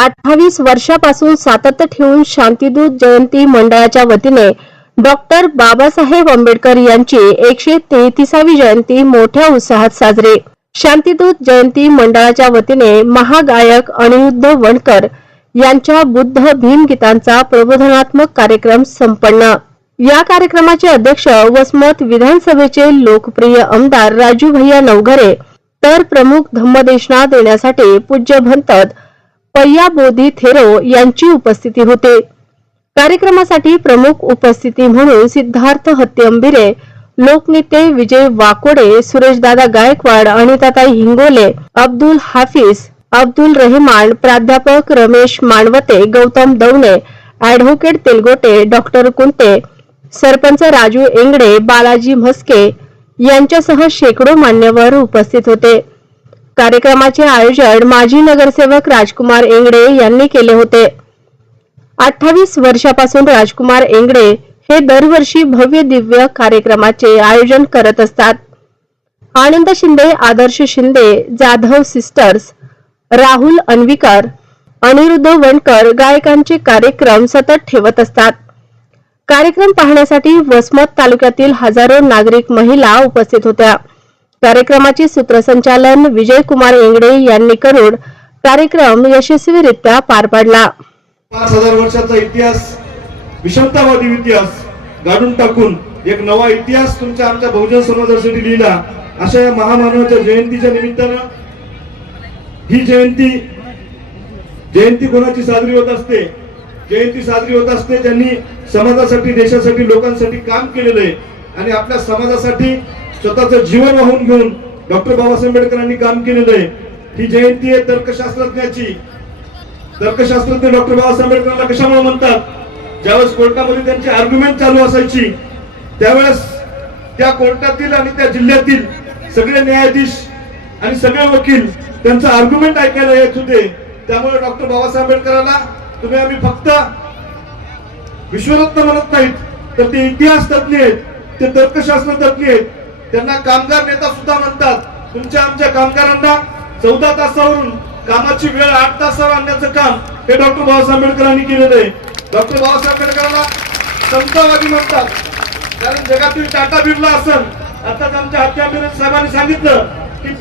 अठ्ठावीस वर्षापासून सातत्य ठेवून शांतीदूत जयंती मंडळाच्या वतीने डॉक्टर बाबासाहेब आंबेडकर यांची एकशे तेहतीसावी जयंती मोठ्या उत्साहात साजरी. शांतीदूत जयंती मंडळाच्या वतीने महागायक अनिरुद्ध वणकर यांच्या बुद्ध भीम गीतांचा प्रबोधनात्मक कार्यक्रम संपन्न. या कार्यक्रमाचे अध्यक्ष वसमत विधानसभेचे लोकप्रिय आमदार राजू भैया नवघरे तर प्रमुख धम्मदेशना देण्यासाठी पूज्य भंतत पय्या बोधी थेरो यांची उपस्थिती होते. कार्यक्रमासाठी प्रमुख उपस्थिती म्हणून सिद्धार्थ हत्यंबिरे लोकनेते विजय वाकोडे सुरेशदादा गायकवाड अनिताताई हिंगोले अब्दुल हाफिज अब्दुल रहमान प्राध्यापक रमेश मानवते गौतम दवणे ऍडव्होकेट तेलगोटे डॉक्टर कुंटे सरपंच राजू एंगडे बालाजी म्हस्के यांच्यासह शेकडो मान्यवर उपस्थित होते. कार्यक्रमाचे आयोजन माजी नगरसेवक राजकुमार एंगडे यांनी केले होते. अठ्ठावीस वर्षापासून राजकुमार एंगडे हे दरवर्षी भव्य दिव्य कार्यक्रमाचे आयोजन करत असतात. आनंद शिंदे आदर्श शिंदे जाधव सिस्टर्स राहुल अन्विकर अनिरुद्ध वणकर गायकांचे कार्यक्रम सतत ठेवत असतात. कार्यक्रम पाहण्यासाठी वसमत तालुक्यातील हजारो नागरिक महिला उपस्थित होत्या. कार्यक्रमाचे सूत्रसंचालन विजय कुमार इंगडे यांनी करून कार्यक्रम यशस्वीरित्या पार पाडला. पाच हजार वर्षाचा इतिहास विषमतावादी इतिहास गाडून टाकून एक नवा इतिहास तुमच्या आमच्या बहुजन समाजासाठी लिहिला. अशा या महामानवाच्या जयंतीच्या निमित्तानं ही जयंती जयंती कोणाची साजरी होत असते? जयंती साजरी होत असते ज्यांनी समाजासाठी देशासाठी लोकांसाठी काम केलेलं आहे. आणि आपल्या समाजासाठी स्वतःचं जीवन वाहून घेऊन डॉक्टर बाबासाहेब आंबेडकरांनी काम केलेलं आहे. ही जयंती आहे तर्कशास्त्रज्ञाची. तर्कशास्त्रज्ञ डॉक्टर बाबासाहेब आंबेडकरांना कशामुळे म्हणतात? ज्यावेळेस कोर्टामध्ये त्यांची आर्ग्युमेंट चालू असायची त्यावेळेस त्या कोर्टातील आणि त्या जिल्ह्यातील सगळे न्यायाधीश आणि सगळे वकील त्यांचं आर्ग्युमेंट ऐकायला येत होते. त्यामुळे डॉक्टर बाबासाहेब आंबेडकरांना तुम्ही आम्ही फक्त विश्वरत्न म्हणत नाहीत तर ते इतिहास तज्ञ आहेत ते तर्कशास्त्र तज्ञ आहेत. त्यांना कामगार नेता सुद्धा म्हणतात तुमच्या आमच्या कामगारांना चौदा तासावरून कामाची वेळ आठ तासावर आणण्याचं काम हे डॉक्टर बाबासाहेब आंबेडकरांनी केलेलं आहे. डॉक्टर बाबासाहेब आंबेडकरांना समतावादी म्हणतात. कारण जगातील टाटा बिर्ला असन आताच आमच्या हत्या साहेबांनी सांगितलं की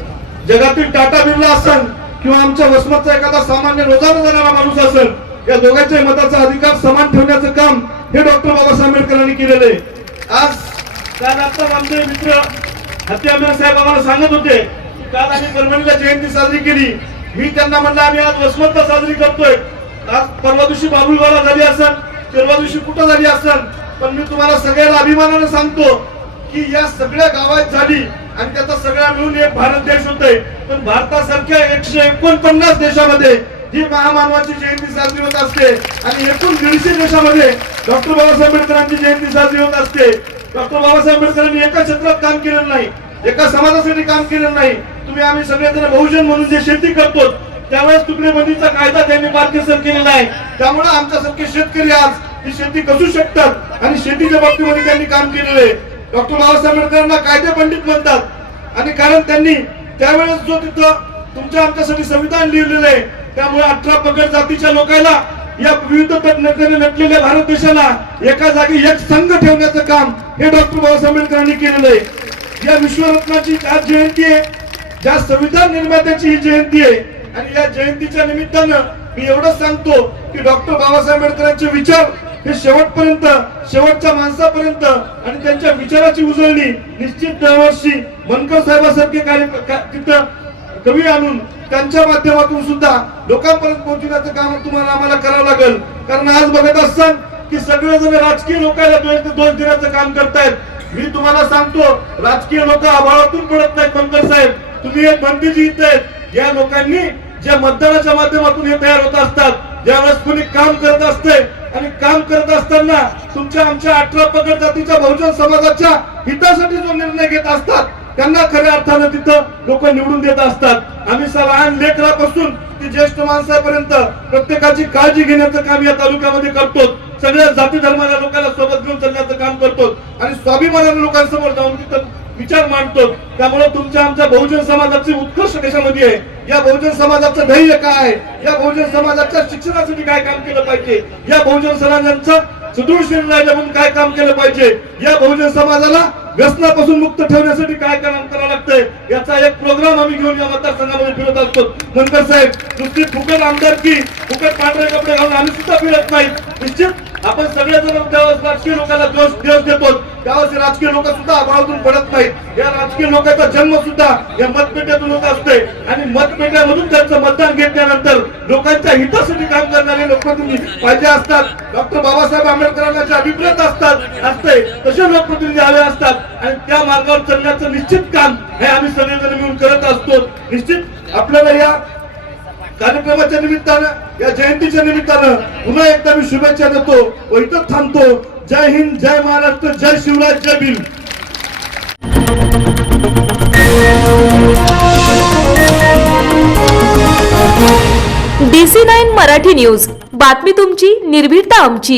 जगातील टाटा बिर्ला असन किंवा आमच्या वसमतचा एखादा सामान्य रोजानं जाणारा माणूस असेल या दोघांच्या मताचा अधिकार समान ठेवण्याचं काम हे डॉक्टर बाबासाहेब आंबेडकरांनी केलेलं आहे. आज काल आता आमचे मित्र हत्यामेर साहेब आम्हाला सांगत होते काल आम्ही परभणीला जयंती साजरी केली. मी त्यांना म्हणलं आम्ही आज वसमतला साजरी करतोय. आज परवा दिवशी बाबुलवाला झाली असन परवा दिवशी कुठं झाली असन? पण मी तुम्हाला सगळ्याला अभिमानानं सांगतो की या सगळ्या गावात झाली आणि त्याचा सगळा मिळून एक भारत देश होतोय. पण भारतासारख्या एकशे एकोणपन्नास देशामध्ये ही महामानवाची जयंती साजरी होत असते आणि एकूण दीडशे देशामध्ये डॉक्टर बाबासाहेब आंबेडकरांची जयंती साजरी होत असते. डॉक्टर बाबासाहेब आंबेडकरांनी एका क्षेत्रात काम केलेलं नाही एका समाजासाठी काम केलेलं नाही. तुम्ही आम्ही सगळेजण बहुजन म्हणून जे शेती करतो त्यावेळेस तुकडेबंदीचा कायदा त्यांनी मार्गदर्शन केलेला आहे. त्यामुळे आमच्यासारखे शेतकरी आज ही शेती कसू शकतात आणि शेतीच्या बाबतीमध्ये त्यांनी काम केलेलं आहे. डॉक्टर बाबासाहेब आंबेडकरांना कायदे पंडित म्हणतात. आणि कारण त्यांनी त्यावेळेस जो तिथं तुमच्या आमच्यासाठी संविधान लिहिलेलं आहे त्यामुळे अठरा पगड जातीच्या लोकांना या विविध तज्ञतेने नटलेल्या भारत देशाला एका जागी एक संघ ठेवण्याचं काम हे डॉक्टर बाबासाहेब आंबेडकरांनी केलेलं आहे. या विश्वरत्नाची आज जयंती आहे. ज्या संविधान निर्मात्याची ही जयंती आहे आणि या जयंतीच्या निमित्तानं मी एवढंच सांगतो की डॉक्टर बाबासाहेब आंबेडकरांचे विचार हे शेवटपर्यंत शेवटच्या माणसापर्यंत आणि त्यांच्या विचाराची उजळणी निश्चित दरवर्षी मनकर साहेबांसारखे कार्य तिथं कवी आणून त्यांच्या माध्यमातून सुद्धा लोकांपर्यंत पोहोचण्याचं काम तुम्हाला आम्हाला करावं लागेल. कारण आज बघत असताना की सगळेजण राजकीय लोकांना दोष दोष देण्याचं काम करतायत. मी तुम्हाला सांगतो राजकीय लोक आभाळातून पडत नाहीत मनकर साहेब. तुम्ही एक बंदीजी इथं आहेत. या लोकांनी ज्या मतदानाच्या माध्यमातून हे तयार होत असतात ज्यावेळेस कोणी काम करत असते आणि काम करत असताना तुमच्या आमच्या अठरा पगड जातीच्या बहुजन समाजाच्या हितासाठी जो निर्णय घेत असतात त्यांना खऱ्या अर्थानं तिथं लोक निवडून देत असतात. आम्ही लहान लेकरापासून ते ज्येष्ठ माणसापर्यंत प्रत्येकाची काळजी घेण्याचं काम या तालुक्यामध्ये करतो सगळ्या जाती धर्माच्या लोकांना सोबत घेऊन चालण्याचं काम करतो आणि स्वाभिमानाने लोकांसमोर जाऊन तिथं विचार मांडतो त्यामुळे तुमच्या आमच्या बहुजन समाजाची उत्कर्ष देशामध्ये आहे. या बहुजन समाजाचं धैर्य काय? आहे या बहुजन समाजाच्या शिक्षणासाठी काय काम केलं पाहिजे? या बहुजन समाजाचं सुदृढ राहिलं म्हणून काय काम केलं पाहिजे? या बहुजन समाजाला व्यसनापासून मुक्त ठेवण्यासाठी काय काम करावं लागतंय? याचा एक प्रोग्राम आम्ही घेऊन या मतदारसंघामध्ये फिरत असतो. मनकर साहेब नुसती फुकट आमदारकी फुकट पांढरे कपडे घालून आम्ही सुद्धा फिरत नाही. निश्चित आपण सगळेजण त्यावेळेस राजकीय लोकांना दोष दोष देतो. त्यावेळेस राजकीय लोक सुद्धा आभाळातून पडत नाहीत. या राजकीय लोकांचा जन्म सुद्धा या मतपेट्यातून होत असते आणि मतपेट्यामधून त्यांचं मतदान घेतल्यानंतर लोकांच्या हितासाठी काम करणारे लोक पाहिजे असतात. डॉक्टर बाबासाहेब आंबेडकरांना जे अभिप्रेत असतात असते तसे लोकप्रतिनिधी हवे असतात. आणि त्या मार्गावर चालण्याचं निश्चित काम हे आम्ही सगळेजण मिळून करत असतो. निश्चित आपल्याला या कार्यक्रमाच्या निमित्तानं या जयंतीच्या निमित्तानं पुन्हा एकदा मी शुभेच्छा देतो. व इथं थांबतो. जय हिंद जय महाराष्ट्र जय शिवराज जय Bhim. DC nine Marathi news. बातमी तुमची निर्भीडता आमची.